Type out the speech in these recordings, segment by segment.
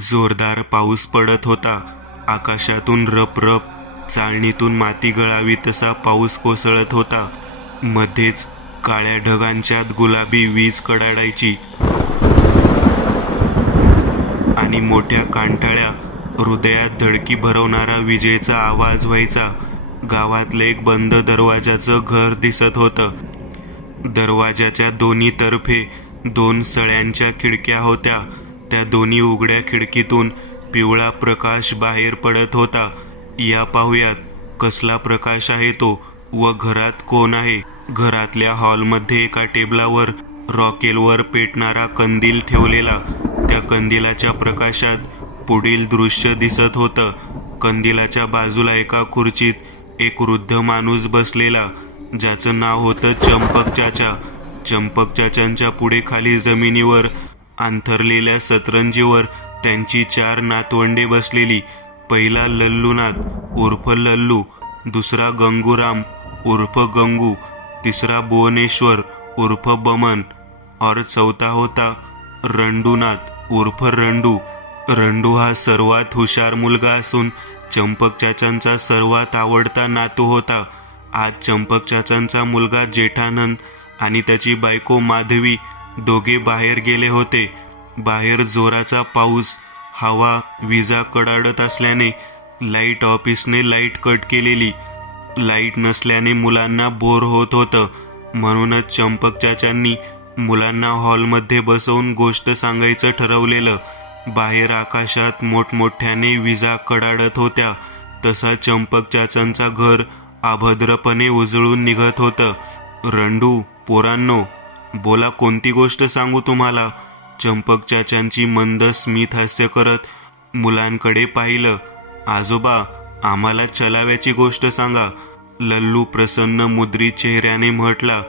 जोरदार पाऊस पडत होता. आकाशातून रपरप चाळणीतून माती गळावी तसा पाऊस कोसळत होता. मध्येच काळ्या ढगांच्यात गुलाबी वीज कडाडायची आणि मोठ्या कांठाळ्या हृदयात धडकी भरवणारा विजेचा आवाज व्हायचा. गावातलं एक बंद दरवाजाचं घर दिसत होतं. दरवाजाच्या दोन्ही तर्फे 2 सळ्यांच्या खिडक्या होत्या. त्या दोन्ही उघड्या खिडकीतून पिवळा प्रकाश बाहेर पडत होता. या पाहुयात कसला प्रकाश आहे तो व घरात कोण आहे. घरातल्या हॉलमध्ये एका टेबलावर रॉकेलवर पेटणारा कंदील ठेवलेला. त्या कंदिलाच्या प्रकाशात पुढील दृश्य दिसत होतं. कंदिलाच्या बाजूला एका खुर्चीत एक वृद्ध माणूस बसलेला, ज्याचं नाव होतं चंपक चाचा. चंपक चाचांच्या पुढे खाली जमिनीवर अंथरलेल्या सतरंजीवर त्यांची 4 नातवंडे बसलेली. पहिला लल्लूनाथ उर्फ लल्लू, दुसरा गंगूराम उर्फ गंगू, तिसरा भुवनेश्वर उर्फ बमन और चौथा होता रंडूनाथ उर्फ रंडू. रंडू हा सर्वात हुशार मुलगा असून चंपक चाचांचा सर्वात आवडता नातू होता. आज चंपक चाचांचा मुलगा जेठानंद आणि त्याची बायको माधवी दोघे बाहेर गेले होते. बाहेर जोराचा पाऊस, हवा, विजा कडाडत असल्याने लाईट ऑफिसने लाईट कट केलेली. लाईट नसल्याने मुलांना बोर होत होतं. म्हणूनच चंपक चाचांनी मुलांना हॉलमध्ये बसवून गोष्ट सांगायचं ठरवलेलं. बाहेर आकाशात मोठमोठ्याने विजा कडाडत होत्या. तसा चंपक चाचांचा घर अभद्रपणे उजळून निघत होतं. रंडू, पोरांनो, बोला, कोणती गोष्ट सांगू तुम्हाला. चंपक चाचांची मंद स्मित हास्य करत मुलांकडे पाहिलं. आजोबा, आम्हाला चलाव्याची गोष्ट सांगा. लल्लू प्रसन्न मुद्रित चेहऱ्याने म्हटला.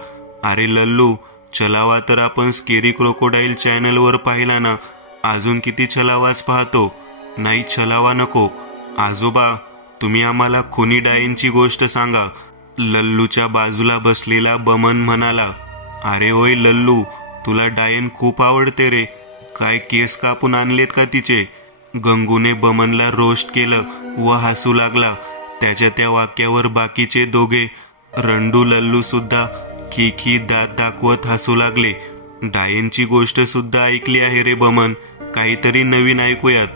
अरे लल्लू, चलावा तर आपण स्केरी क्रोकोडाईल चॅनलवर पाहिला ना. अजून किती छलावाच पाहतो. नाही, छलावा नको. आजोबा, तुम्ही आम्हाला खुनी डायनची गोष्ट सांगा. लल्लूच्या बाजूला बसलेला बमन म्हणाला. अरे होय लल्लू, तुला डायन खूप आवडते रे. काय केस कापून आणलेत का तिचे? गंगूने बमनला रोस्ट केलं व हसू लागला. त्याच्या त्या वाक्यावर बाकीचे दोघे रंडू लल्लू सुद्धा खी दात दाखवत हसू लागले. डायनची गोष्ट सुद्धा ऐकली आहे रे बमन. काहीतरी नवीन ऐकूयात.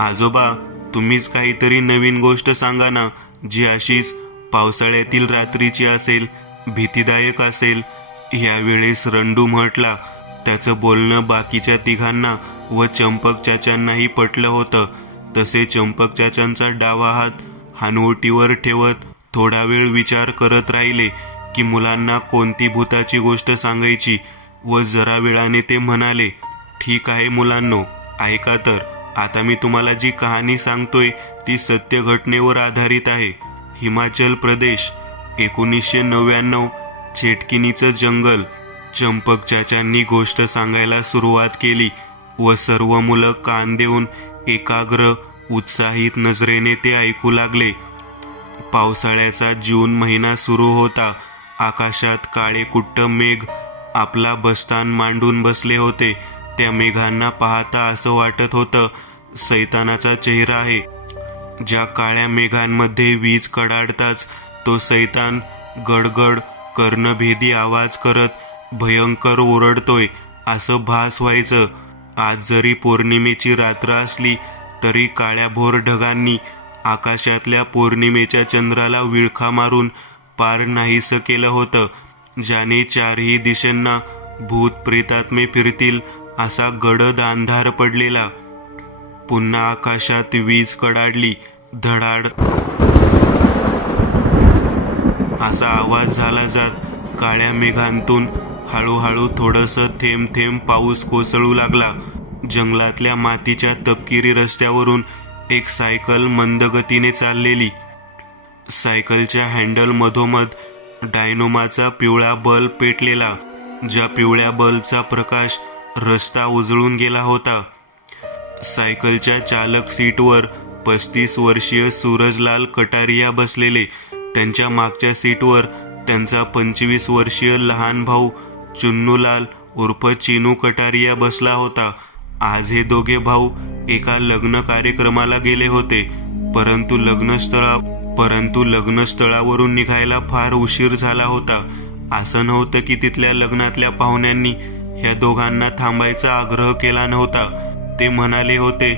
आजोबा, तुम्हीच काहीतरी नवीन गोष्ट सांगा ना, जी अशीच पावसाळ्यातील रात्रीची असेल, भीतीदायक असेल. यावेळेस रंडू म्हटला. त्याचं बोलणं बाकीच्या तिघांना व चंपक चाचांनाही पटलं होतं. तसे चंपक चाचांचा डावा हात हानवटीवर ठेवत थोडा वेळ विचार करत राहिले की मुलांना कोणती भूताची गोष्ट सांगायची. व जरा वेळाने ते म्हणाले, ठीक आहे मुलांनो, ऐका तर. आता मी तुम्हाला जी कहाणी सांगतोय ती सत्य घटनेवर आधारित आहे. हिमाचल प्रदेश, 1999, चेटकिनीचं जंगल. चंपक चाचांनी गोष्ट सांगायला सुरुवात केली व सर्व मुलं कान देऊन एकाग्र, उत्साहित नजरेने ते ऐकू लागले. पावसाळ्याचा जून महिना सुरू होता. आकाशात काळे कुट्ट मेघ आपला बस्तान मांडून बसले होते. त्या मेघांना पाहता असं वाटत होतं सैतानाचा चेहरा आहे. ज्या काळ्या मेघांमध्ये वीज कडाडताच तो सैतान गडगड कर्णभेदी आवाज करत भयंकर ओरडतोय असं भास व्हायचं. आज जरी पौर्णिमेची रात्र असली तरी काळ्या भोर ढगांनी आकाशातल्या पौर्णिमेच्या चंद्राला विळखा मारून पार नाहीसं केलं होतं. ज्याने 4ही दिशांना भूत प्रेतात्मे फिरतील असा गडद अंधार पडलेला. पुन्हा आकाशात वीज कडाडली. धडाड असा आवाज झाला जात काळ्या मेघांतून हळूहळू थोडंसं थेंब थेंब पाऊस कोसळू लागला. जंगलातल्या मातीच्या तपकिरी रस्त्यावरून एक सायकल मंद गतीने चाललेली. सायकलच्या हँडल मधोमध डायनोमाचा पिवळा बल्ब पेटलेला. ज्या पिवळ्या बल्बचा प्रकाश रस्ता उजळून गेला होता. सायकलच्या चालक सीटवर 35 वर्षीय सूरजलाल कटारिया बसलेले. त्यांच्या मागच्या सीटवर त्यांचा 25 वर्षीय लहान भाऊ चुन्नूलाल उर्फ चिनू कटारिया बसला होता. आज हे दोघे भाऊ एका लग्न कार्यक्रमाला गेले होते, परंतु लग्नस्थळावरून निघायला फार उशीर झाला होता. असं नव्हतं की तिथल्या लग्नातल्या पाहुण्यांनी ह्या दोघांना थांबायचा आग्रह केला नव्हता. ते म्हणाले होते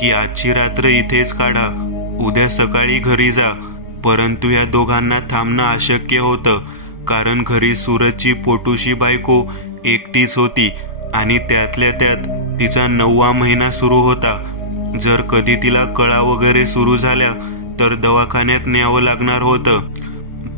की आजची रात्र इथेच काढा, उद्या सकाळी घरी जा. परंतु या दोघांना थांबणं अशक्य होतं, कारण घरी सूरजची पोटूशी बायको एकटीच होती आणि त्यातल्या त्यात तिचा 9वा महिना सुरू होता. जर कधी तिला कळा वगैरे सुरू झाल्या तर दवाखान्यात न्यावं लागणार होतं.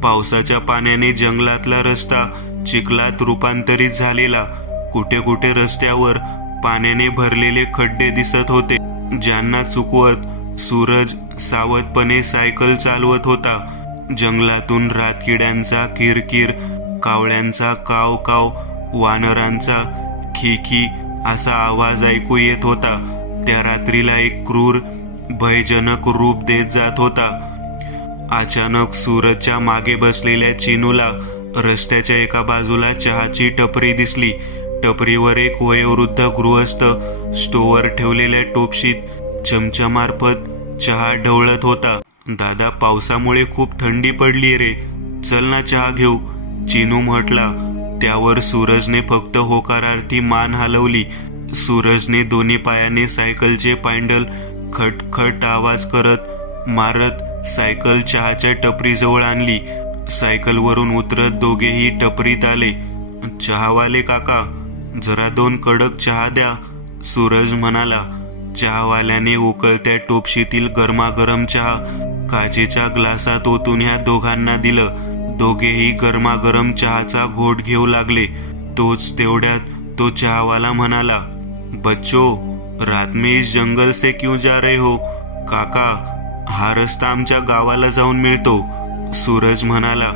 पावसाच्या पाण्याने जंगलातला रस्ता चिखलात रूपांतरित झालेला. कुठे कुठे रस्त्यावर पाण्याने भरलेले खड्डे दिसत होते, ज्यांना चुकवत सूरज सावधपणे सायकल चालवत होता. जंगलातून रातकिड्यांचा किरकिर, कावळ्यांचा काव काव, वानरांचा खी खी असा आवाज ऐकू येत होता. त्या रात्रीला एक क्रूर भयजनक रूप देत जात होता. अचानक सूरजच्या मागे बसलेल्या चिनूला रस्त्याच्या एका बाजूला चहाची टपरी दिसली. टपरीवर एक वयोवृद्ध गृहस्थ स्टोवर ठेवलेल्या टोपशीत चमच्यामार्फत चहा ढवळत होता. दादा, पावसामुळे खूप थंडी पडली रे, चल ना चहा घेऊ, चिनू म्हटला. त्यावर सूरजने फक्त होकारार्थी मान हलवली. सूरजने दोन्ही पायाने सायकलचे पॅन्डल खटखट आवाज मारत सायकल चहाच्या टपरीजवळ आणली. सायकलवरून उतरत दोघेही टपरीत आले. चहावाले काका, जरा 2 कडक चहा द्या, सूरज म्हणाला. चहावाल्याने उकळत्या टोपशीतील गरमागरम चहा काचेच्या ग्लासात ओतून ह्या दोघांना दिलं. दोघेही गरमागरम चहाचा घोट घेऊ लागले. तोच तेवढ्यात तो चहावाला म्हणाला, बच्चो, रात में इस जंगल से क्यों जा रहे हो? काका, हा रस्ता आमच्या गावाला जाऊन मिळतो, सूरज म्हणाला.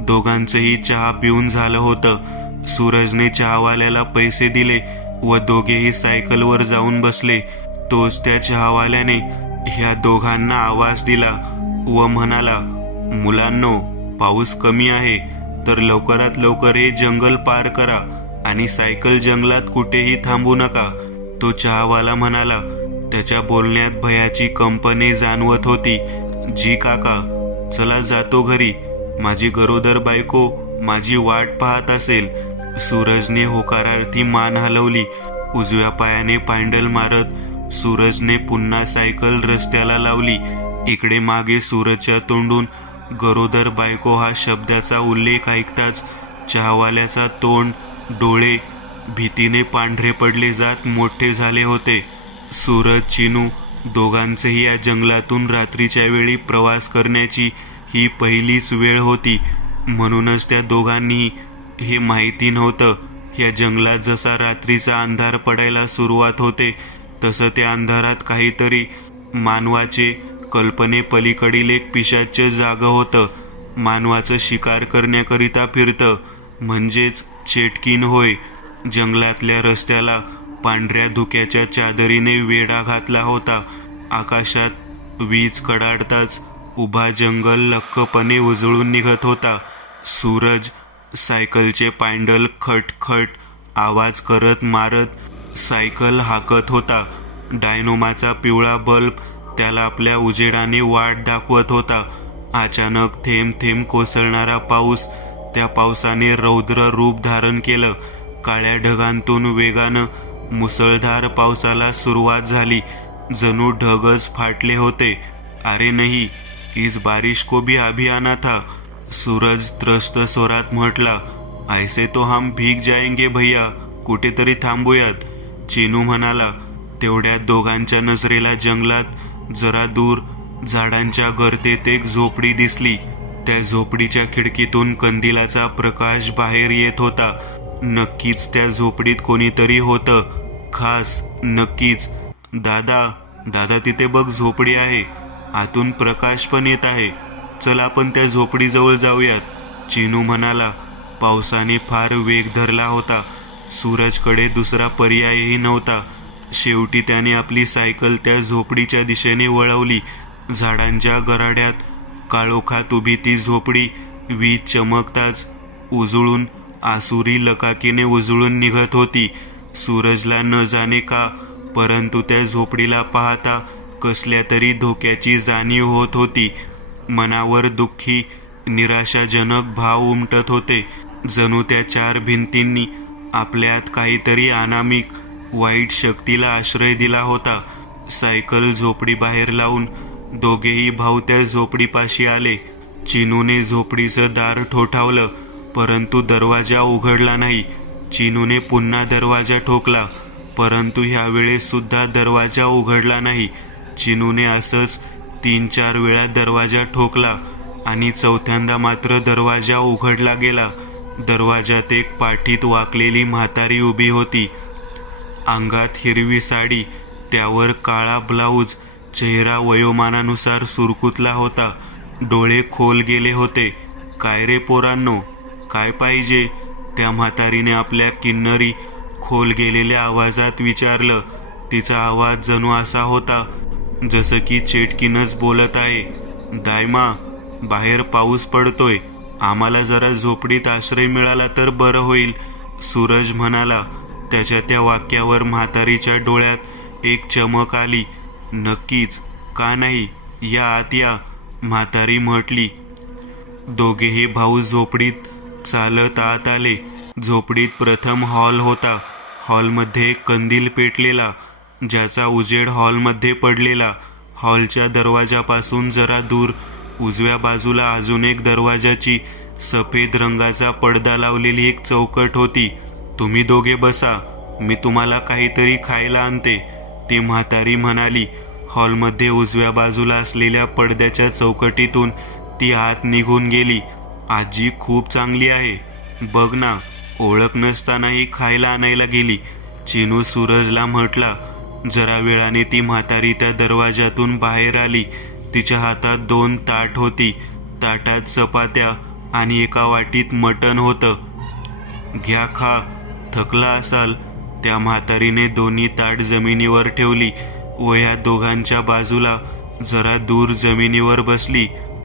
दोघांचंही चहा पिऊन झालं होतं. सूरजने चहावाल्याला पैसे दिले व दोघेही सायकलवर जाऊन बसले. तोच त्या चहावाल्याने ह्या दोघांना आवाज दिला व म्हणाला, मुलांनो, पाऊस कमी आहे तर लवकरात लवकर हे जंगल पार करा आणि सायकल जंगलात कुठेही थांबू नका. तो चहावाला म्हणाला. त्याच्या बोलण्यात भयाची कंपने जाणवत होती. जी काका, चला जातो घरी, माझी गरोदर बायको माझी वाट पाहत असेल. सूरजने होकारार्थी मान हलवली. उजव्या पायाने पॅन्डल मारत सूरजने पुन्हा सायकल रस्त्याला लावली. इकडे मागे सूरजच्या तोंडून गरोदर बायको हा शब्दाचा उल्लेख ऐकताच चहावाल्याचा तोंड, डोळे भीतीने पांढरे पडले जात मोठे झाले होते. सूरज, चिनू दोघांचेही या जंगलातून रात्रीच्या वेळी प्रवास करण्याची ही पहिलीच वेळ होती. म्हणूनच त्या दोघांनी हे माहिती नव्हतं. या जंगलात जसा रात्रीचा अंधार पडायला सुरुवात होते तसं त्या अंधारात काहीतरी मानवाचे कल्पनेपलीकडील एक पिशाच्य जागं होतं. मानवाचं शिकार करण्याकरिता फिरतं, म्हणजेच चेटकीन होय. जंगलातल्या रस्त्याला पांढऱ्या धुक्याच्या चादरीने वेढा घातला होता. आकाशात वीज कडाडताच उभा जंगल लख्खपणे उजळून निघत होता. सूरज सायकलचे पॅन्डल खटखट आवाज मारत सायकल हाकत होता. डायनोमाचा पिवळा बल्ब त्याला आपल्या उजेडाने वाट दाखवत होता. अचानक थेंब थेंब कोसळणारा पाऊस, त्या पावसाने रौद्र रूप धारण केलं. काळ्या ढगांतून वेगानं मुसळधार पावसाला सुरुवात झाली. जणू ढगच फाटले होते. अरे नहीं, इस बारिश को भी अभी आना था, सूरज त्रस्त स्वरात म्हटला. ऐसे तो हम भीग जाएंगे भैया, कुठेतरी थांबूयात, चिनू म्हणाला. तेवढ्यात दोघांच्या नजरेला जंगलात जरा दूर झाडांच्या गर्तेत एक झोपडी दिसली. त्या झोपडीच्या खिडकीतून कंदिलाचा प्रकाश बाहेर येत होता. नक्कीच त्या झोपडीत कोणीतरी होतं, खास नक्कीच. दादा, दादा, तिथे बघ झोपडी आहे, आतून प्रकाश पण येत आहे, चल आपण त्या झोपडीजवळ जाऊयात, चिनू म्हणाला. पावसाने फार वेग धरला होता. सूरजकडे दुसरा पर्यायही नव्हता. शेवटी त्याने आपली सायकल त्या झोपडीच्या दिशेने वळवली. झाडांच्या गराड्यात काळोखात उभी ती झोपडी वीज चमकताच उजळून आसुरी लकाकीने उजळून निघत होती. सूरजला न जाणे का परंतु त्या झोपडीला पाहता कसल्या तरी धोक्याची जाणीव होत होती. मनावर दुःखी निराशाजनक भाव उमटत होते. जणू त्या चार भिंतींनी आपल्यात काहीतरी अनामिक वाईट शक्तीला आश्रय दिला होता. सायकल झोपडी बाहेर लावून दोघेही भाऊ त्या झोपडीपाशी आले. चिनूने झोपडीचं दार ठोठावलं, परंतु दरवाजा उघडला नाही. चिनूने पुन्हा दरवाजा ठोकला, परंतु ह्यावेळेस सुद्धा दरवाजा उघडला नाही. चिनूने असंच 3-4 वेळा दरवाजा ठोकला आणि चौथ्यांदा मात्र दरवाजा उघडला गेला. दरवाजात एक पाठीत वाकलेली म्हातारी उभी होती. अंगात हिरवी साडी, त्यावर काळा ब्लाऊज. चेहरा वयोमानानुसार सुरकुतला होता. डोळे खोल गेले होते. काय रे पोरांनो, काय पाहिजे? त्या म्हातारीने आपल्या किन्नरी खोल गेलेल्या आवाजात विचारलं. तिचा आवाज जणू असा होता जसं की चेटकीनच बोलत आहे. दायमा, बाहेर पाऊस पडतोय, आम्हाला जरा झोपडीत आश्रय मिळाला तर बरं होईल, सूरज म्हणाला. त्याच्या त्या वाक्यावर म्हातारीच्या डोळ्यात एक चमक आली. नक्कीच, का नाही, या आत या, म्हातारी म्हटली. दोघेही भाऊ झोपडीत चालत आत आले. झोपडीत प्रथम हॉल होता. हॉलमध्ये एक कंदील पेटलेला, ज्याचा उजेड हॉलमध्ये पडलेला. हॉलच्या दरवाजापासून जरा दूर उजव्या बाजूला अजून एक दरवाजाची सफेद रंगाचा पडदा लावलेली एक चौकट होती. तुम्ही दोघे बसा, मी तुम्हाला काहीतरी खायला आणते, ती म्हातारी म्हणाली. हॉलमध्ये उजव्या बाजूला असलेल्या पडद्याच्या चौकटीतून ती आत निघून गेली. आजी खूप चांगली आहे, बघ ना, ओळख नसतानाही खायला आणायला गेली, चिनू सूरजला म्हटला. जरा वेळाने ती म्हातारी त्या दरवाजातून बाहेर आली. तिच्या हातात 2 ताट होती. ताटात चपात्या आणि एका वाटीत मटण होतं. घ्या, खा, थकला असाल. त्या म्हातारीने दोन्ही ताट जमिनीवर ठेवली व या दोघांच्या बाजूला जरा दूर जमिनीवर बसली.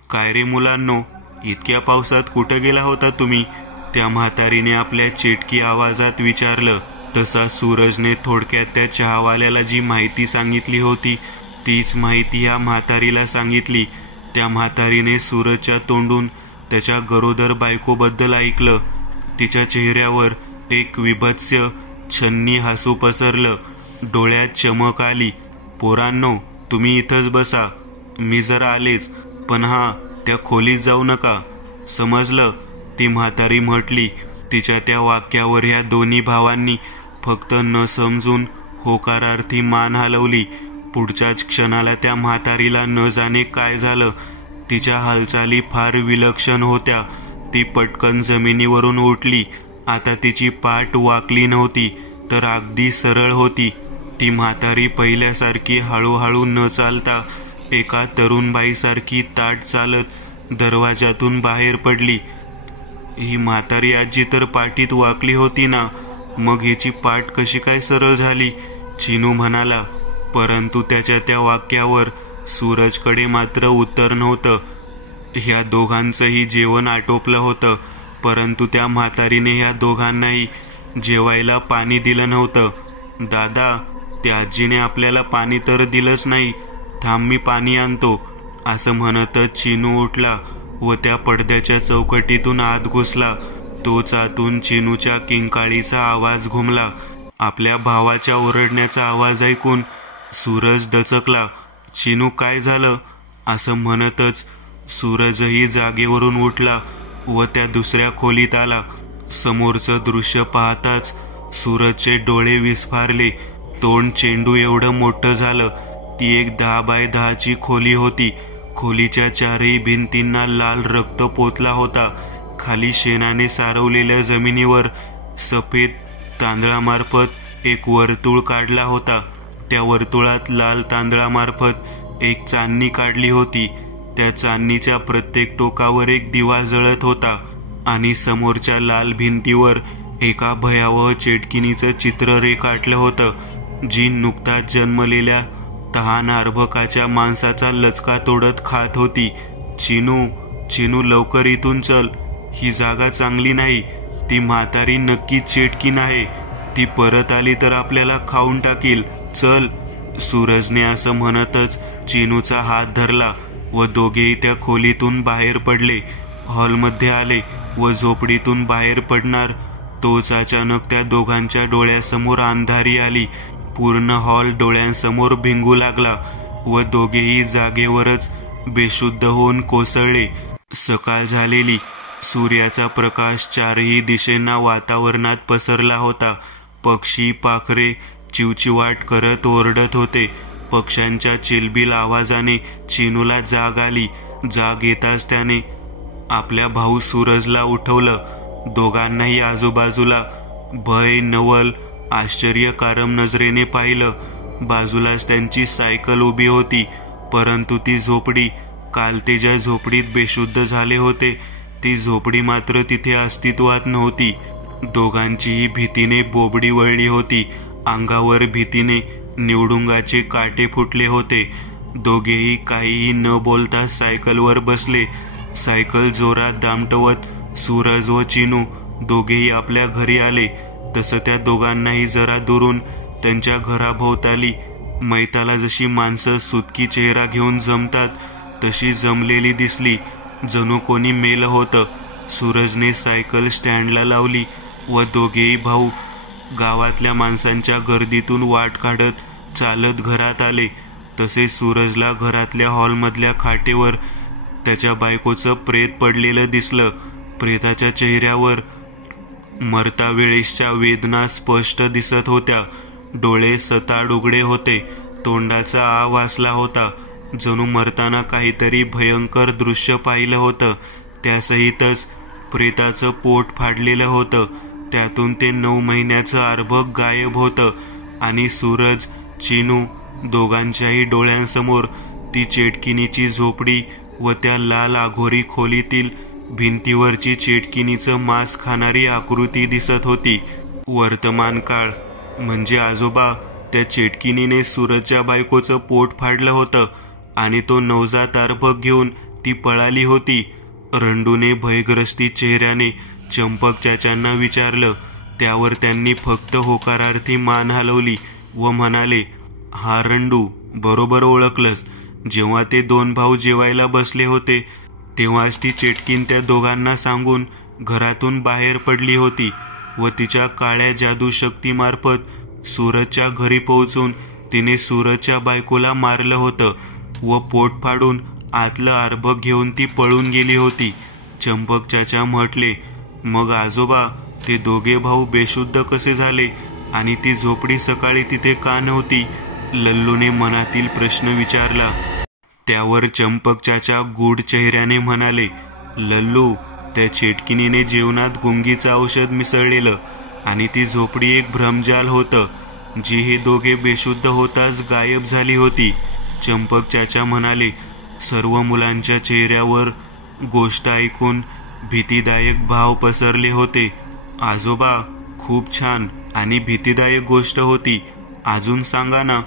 काय रे मुलांनो, इतक्या पावसात कुठं गेला होता तुम्ही? त्या म्हातारीने आपल्या चेटकी आवाजात विचारलं. तसा सूरजने थोडक्यात त्या चहावाल्याला जी माहिती सांगितली होती तीच माहिती या म्हातारीला सांगितली. त्या म्हातारीने सूरजच्या तोंडून त्याच्या गरोदर बायकोबद्दल ऐकलं. तिच्या चेहऱ्यावर एक विभत्स छन्नी हसू पसरलं. डोळ्यात चमक आली. पोरांनो, तुम्ही इथंच बसा, मी जरा आलेच, पण हा, त्या खोलीत जाऊ नका, समजलं, ती म्हातारी म्हटली. तिच्या त्या वाक्यावर ह्या दोन्ही भावांनी फक्त न समजून होकारार्थी मान हलवली. पुढच्याच क्षणाला त्या म्हातारीला न जाणे काय झालं. तिच्या हालचाली फार विलक्षण होत्या. ती पटकन जमिनीवरून उठली. आता तिची पाठ वाकली नव्हती, तर अगदी सरळ होती. ती म्हातारी पहिल्यासारखी हळूहळू न चालता एका तरुणबाईसारखी ताठ चालत दरवाजातून बाहेर पडली. ही म्हातारी आजी तर पाठीत वाकली होती ना, मग हिची पाठ कशी काय सरळ झाली? चिनू म्हणाला. परंतु त्याच्या त्या वाक्यावर सूरजकडे मात्र उत्तर नव्हतं. ह्या दोघांचंही जेवण आटोपलं होतं, परंतु त्या म्हातारीने ह्या दोघांनाही जेवायला पाणी दिलं नव्हतं. दादा, त्या आजीने आपल्याला पाणी तर दिलंच नाही, थांब मी पाणी आणतो, असं म्हणतच चिनू उठला व त्या पडद्याच्या चौकटीतून आत घुसला. तोच आतून चिनूच्या किंकाळीचा आवाज घुमला. आपल्या भावाच्या ओरडण्याचा आवाज ऐकून सूरज दचकला. चिनू, काय झालं? असं म्हणतच सूरजही जागेवरून उठला व त्या दुसऱ्या खोलीत आला. समोरचं दृश्य पाहताच सूरजचे डोळे विस्फारले. तोंड चेंडू एवढं मोठं झालं. ती एक 10 बाय 10ची खोली होती. खोलीच्या चारही भिंतींना लाल रक्त पोचला होता. खाली शेणाने सारवलेल्या जमिनीवर सफेद तांदळामार्फत एक वर्तुळ काढला होता. त्या वर्तुळात लाल तांदळामार्फत एक चांदणी काढली होती. त्या चांदणीच्या प्रत्येक टोकावर एक दिवा जळत होता आणि समोरच्या लाल भिंतीवर एका भयावह चेटकिनीचं चित्र रेखाटलं होतं, जी नुकताच जन्मलेल्या तहान अर्भकाच्या मांसाचा लचका तोडत खात होती. चिनू, चिनू, लवकर इथून चल, ही जागा चांगली नाही. ती म्हातारी नक्कीच चेटकीन आहे. ती परत आली तर आपल्याला खाऊन टाकील. चल, सूरजने असं म्हणतच चिनूचा हात धरला व दोघेही त्या खोलीतून बाहेर पडले. हॉलमध्ये आले व झोपडीतून बाहेर पडणार तोच अचानक त्या दोघांच्या डोळ्यासमोर अंधारी आली. पूर्ण हॉल डोळ्यांसमोर भिंगू लागला व दोघेही जागेवरच बेशुद्ध होऊन कोसळले. सकाळ झालेली. सूर्याचा प्रकाश चारही दिशेंना वातावरणात पसरला होता. पक्षी पाखरे चिवचिवाट करत ओरडत होते. पक्ष्यांच्या चिलबिल आवाजाने चिनूला जाग आली. जाग येताच त्याने आपल्या भाऊ सूरजला उठवलं. दोघांनाही आजूबाजूला भय, नवल, आश्चर्यकारक नजरेने पाहिलं. बाजूलाच त्यांची सायकल उभी होती, परंतु ती झोपडी, काल ते ज्या झोपडीत बेशुद्ध झाले होते ती झोपडी मात्र तिथे अस्तित्वात नव्हती. दोघांचीही भीतीने बोबडी वळली होती. अंगावर भीतीने निवडुंगाचे काटे फुटले होते. दोघेही काहीही न बोलता सायकलवर बसले. सायकल जोरात दामटवत सूरज व चिनू दोघेही आपल्या घरी आले. तसं त्या दोघांनाही जरा दुरून त्यांच्या घराभोवताली मैताला जशी माणसं सुतकी चेहरा घेऊन जमतात तशी जमलेली दिसली. जणू कोणी मेलं होतं. सूरजने सायकल स्टँडला लावली व दोघेही भाऊ गावातल्या माणसांच्या गर्दीतून वाट काढत चालत घरात आले. तसे सूरजला घरातल्या हॉलमधल्या खाटेवर त्याच्या बायकोचं प्रेत पडलेलं दिसलं. प्रेताच्या चेहऱ्यावर मरता वेळेसच्या वेदना स्पष्ट दिसत होत्या. डोळे सताड उघडे होते. तोंडाचा आ वासला होता. जणू मरताना काहीतरी भयंकर दृश्य पाहिलं होतं. त्यासहितच प्रेताचं पोट फाडलेलं होतं. त्यातून ते 9 महिन्याचं अर्भक गायब होतं आणि सूरज, चिनू दोघांच्याही डोळ्यांसमोर ती चेटकिनीची झोपडी व त्या लाल आघोरी खोलीतील भिंतीवरची चेटकिनीचं मांस खाणारी आकृती दिसत होती. वर्तमान काळ म्हणजे आजोबा, त्या चेटकिनीने सूरजच्या बायकोचं पोट फाडलं होतं आणि तो नवजात अर्भक घेऊन ती पळाली होती. रंडूने भयग्रस्ती चेहऱ्याने चंपक चाचांना विचारलं. त्यावर त्यांनी फक्त होकारार्थी मान हलवली व म्हणाले, हा रंडू, बरोबर ओळखलंस. जेव्हा ते 2 भाऊ जेवायला बसले होते तेव्हाच ती चेटकीन त्या दोघांना सांगून घरातून बाहेर पडली होती व तिच्या काळ्या जादू शक्तीमार्फत सूरजच्या घरी पोहोचून तिने सूरजच्या बायकोला मारलं होतं व पोट फाडून आतलं अर्भक घेऊन ती पळून गेली होती. चंपक चाचा म्हटले, मग आजोबा, ते दोघे भाऊ बेशुद्ध कसे झाले आणि ती झोपडी सकाळी तिथे का नव्हती? लल्लूने मनातील प्रश्न विचारला. त्यावर चंपक चाचा गूढ चेहऱ्याने म्हणाले, लल्लू, त्या चेटकिनीने जेवणात गुंगीचं औषध मिसळलेलं आणि ती झोपडी एक भ्रमजाल होतं, जी हे दोघे बेशुद्ध होताच गायब झाली होती. चंपक चाचा म्हणाले. सर्व मुलांच्या चेहऱ्यावर गोष्ट ऐकून भीतीदायक भाव पसरले होते. आजोबा, खूप छान आणि भीतीदायक गोष्ट होती. अजून सांगा ना,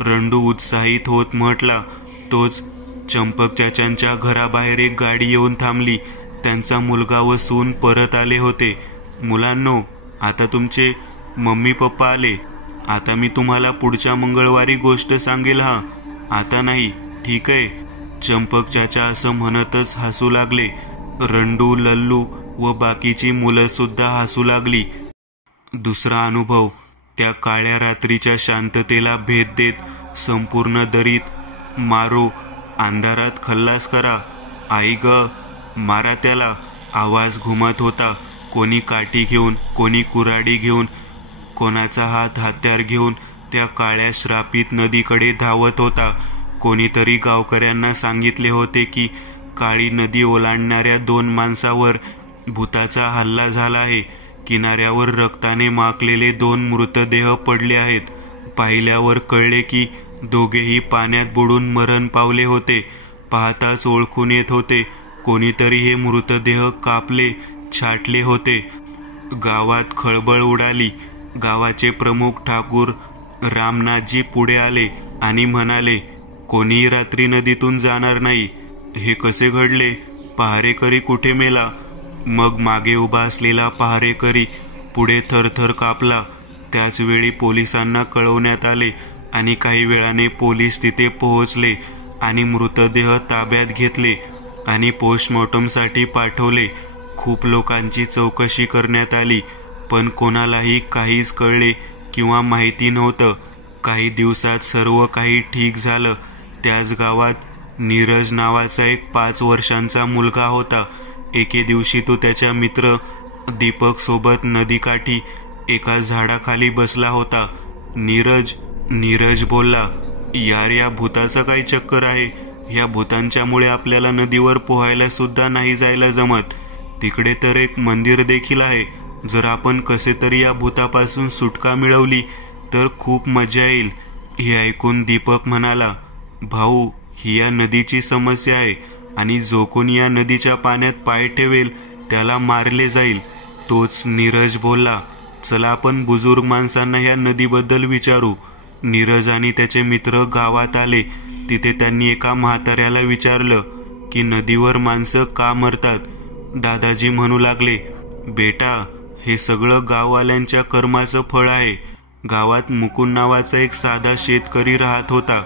रंडू उत्साहित होत म्हटला. तोच चंपक चाचांच्या घराबाहेर एक गाडी येऊन थांबली. त्यांचा मुलगा व सून परत आले होते. मुलांनो, आता तुमचे मम्मी पप्पा आले. आता मी तुम्हाला पुढच्या मंगळवारी गोष्ट सांगेल. हा, आता नाही, ठीक आहे? चंपक चाचा असं म्हणतच हसू लागले. रंडू, लल्लू व बाकीची मुलं सुद्धा हसू लागली. दुसरा अनुभव. त्या काळ्या रात्रीच्या शांततेला भेद देत संपूर्ण दरीत मारो, अंधारात खल्लास करा. आई ग, मारा त्याला. आवाज घुमत होता. कोणी काठी घेऊन, कोणी कुऱ्हाडी घेऊन, कोणाचा हात हत्यार घेऊन त्या काळ्या श्रापित नदीकडे धावत होता. कोणीतरी गावकऱ्यांना सांगितले होते की काळी नदी ओलांडणाऱ्या 2 माणसावर भूताचा हल्ला झाला आहे. किनाऱ्यावर रक्ताने माखलेले 2 मृतदेह पडले आहेत. पाहिल्यावर कळले की दोघेही पाण्यात बुडून मरण पावले होते. पाहताच ओळखून येत होते, कोणीतरी हे मृतदेह कापले, छाटले होते. गावात खळबळ उडाली. गावाचे प्रमुख ठाकूर रामनाथजी पुढे आले आणि म्हणाले, कोणीही रात्री नदीतून जाणार नाही. हे कसे घडले? पहारेकरी कुठे मेला? मग मागे उभा असलेला पहारेकरी पुढे थरथर कापला. त्याच वेळी पोलिसांना कळवण्यात आले. आणि काही वेळाने पोलीस तिथे पोहोचले आणि मृतदेह ताब्यात घेतले आणि पोस्टमॉर्टमसाठी पाठवले. खूप लोकांची चौकशी करण्यात आली, पण कोणालाही काहीच कळले किंवा माहिती नव्हतं. काही दिवसात सर्व काही ठीक झालं. त्याच गावात नीरज नावाचा एक 5 वर्षांचा मुलगा होता. एके दिवशी तो त्याच्या मित्र दीपक सोबत नदीकाठी एका झाडाखाली बसला होता. नीरज बोलला, यार, या भूताचं काही चक्कर आहे. या भूतांच्यामुळे आपल्याला नदीवर पोहायला सुद्धा नाही जायला जमत. तिकडे तर एक मंदिर देखील आहे. जर आपण कसे तरी या भूतापासून सुटका मिळवली तर खूप मजा येईल. हे ऐकून दीपक म्हणाला, भाऊ, ही या नदीची समस्या आहे आणि जो कोणी या नदीच्या पाण्यात पाय ठेवेल त्याला मारले जाईल. तोच नीरज बोलला, चला आपण बुजुर्ग माणसांना या नदीबद्दल विचारू. नीरज आणि त्याचे मित्र गावात आले. तिथे त्यांनी एका म्हाताऱ्याला विचारलं की नदीवर माणसं का मरतात. दादाजी म्हणू लागले, बेटा, हे सगळं गाववाल्यांच्या कर्माचं फळ आहे. गावात मुकुंद नावाचा एक साधा शेतकरी राहत होता.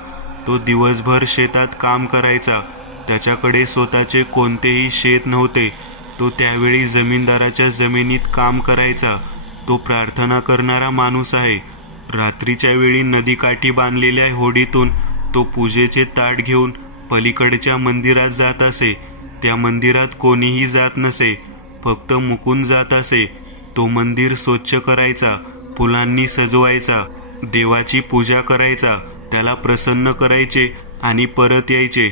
तो दिवसभर शेतात काम करायचा. त्याच्याकडे स्वतःचे कोणतेही शेत नव्हते. तो त्यावेळी जमीनदाराच्या जमिनीत काम करायचा. तो प्रार्थना करणारा माणूस आहे. रात्रीच्या वेळी नदीकाठी बांधलेल्या होडीतून तो पूजेचे ताट घेऊन पलीकडच्या मंदिरात जात असे. त्या मंदिरात कोणीही जात नसे, फक्त मुकुंद जात असे. तो मंदिर स्वच्छ करायचा, फुलांनी सजवायचा, देवाची पूजा करायचा, त्याला प्रसन्न करायचे आणि परत यायचे.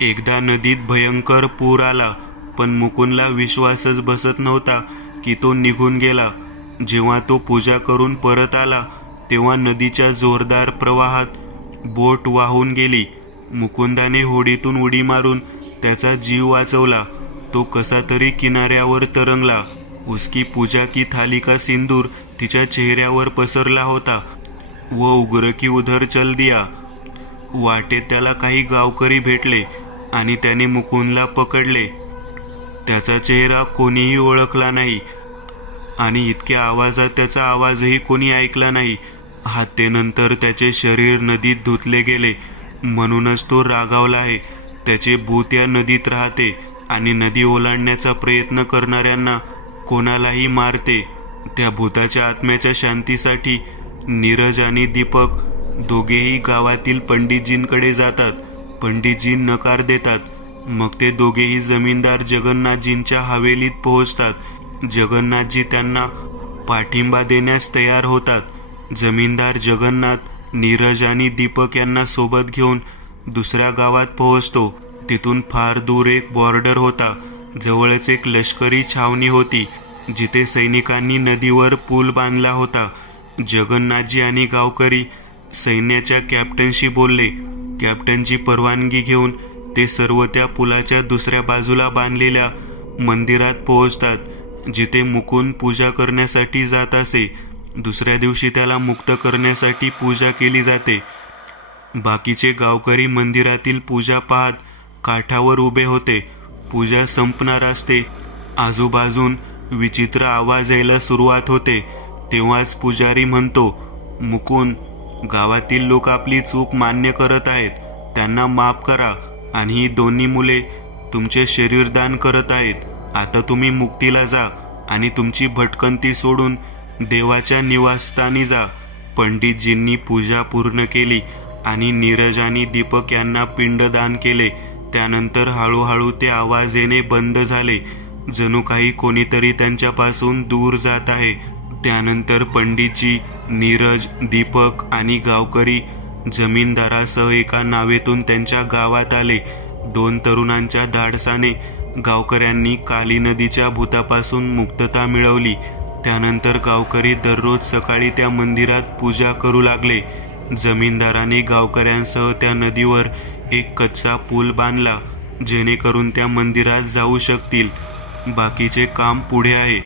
एकदा नदीत भयंकर पूर आला, पण मुकुंदला विश्वासच बसत नव्हता की तो निघून गेला. जेव्हा तो पूजा करून परत आला तेव्हा नदीच्या जोरदार प्रवाहात बोट वाहून गेली. मुकुंदाने होडीतून उडी मारून त्याचा जीव वाचवला. तो कसा तरी किनाऱ्यावर तरंगला. उसकी पूजा की थाली का सिंदूर तिच्या चेहऱ्यावर पसरला होता. व उग्र की उधर चल दिया. वाटेत त्याला काही गावकरी भेटले आणि त्याने मुकुंदला पकडले. त्याचा चेहरा कोणीही ओळखला नाही आणि इतक्या आवाजात त्याचा आवाजही कोणी ऐकला नाही. हत्येनंतर त्याचे शरीर नदीत धुतले गेले. म्हणूनच तो रागावला आहे. त्याचे भूत या नदीत राहते आणि नदी ओलांडण्याचा प्रयत्न करणाऱ्यांना कोणालाही मारते. त्या भूताच्या आत्म्याच्या शांतीसाठी नीरज आणि दीपक दोघेही गावातील पंडितजींकडे जातात. पंडितजी नकार देतात. मग ते दोघेही जमीनदार जगन्नाथजींच्या हवेलीत पोहोचतात. जगन्नाथजी त्यांना पाठिंबा देण्यास तयार होतात. जमीनदार जगन्नाथ नीरज आणि दीपक यांना सोबत घेऊन दुसऱ्या गावात पोहोचतो. तिथून फार दूर एक बॉर्डर होता. जवळच एक लष्करी छावणी होती जिथे सैनिकांनी नदीवर पूल बांधला होता. जगन्नाथजी आणि गावकरी सैन्याच्या कॅप्टनशी बोलले. कॅप्टनची परवानगी घेऊन ते सर्व त्या पुलाच्या दुसऱ्या बाजूला बांधलेल्या मंदिरात पोहोचतात, जिथे मुकुंद पूजा करण्यासाठी जात असे. दुसऱ्या दिवशी त्याला मुक्त करण्यासाठी पूजा केली जाते. बाकीचे गावकरी मंदिरातील पूजा पाहत काठावर उभे होते. पूजा संपणार असते. आजूबाजून विचित्र आवाज यायला सुरुवात होते. तेव्हाच पुजारी म्हणतो, मुकुंद, गावातील लोक आपली चूक मान्य करत आहेत. त्यांना माफ करा आणि ही दोन्ही मुले तुमचे शरीर दान करत आहेत. आता तुम्ही मुक्तीला जा आणि तुमची भटकंती सोडून देवाच्या निवासस्थानी जा. पंडितजींनी पूजा पूर्ण केली आणि नीरज आणि दीपक यांना पिंडदान केले. त्यानंतर हळूहळू ते आवाज येणे बंद झाले, जणू काही कोणीतरी त्यांच्यापासून दूर जात आहे. त्यानंतर पंडितजी, नीरज, दीपक आणि गावकरी जमीनदारासह एका नावेतून त्यांच्या गावात आले. 2 तरुणांच्या धाडसाने गावकऱ्यांनी काली नदीच्या भूतापासून मुक्तता मिळवली. त्यानंतर गावकरी दररोज सकाळी त्या मंदिरात पूजा करू लागले. जमीनदाराने गावकऱ्यांसह त्या नदीवर एक कच्चा पूल बांधला, जेणेकरून त्या मंदिरात जाऊ शकतील. बाकीचे काम पुढे आहे.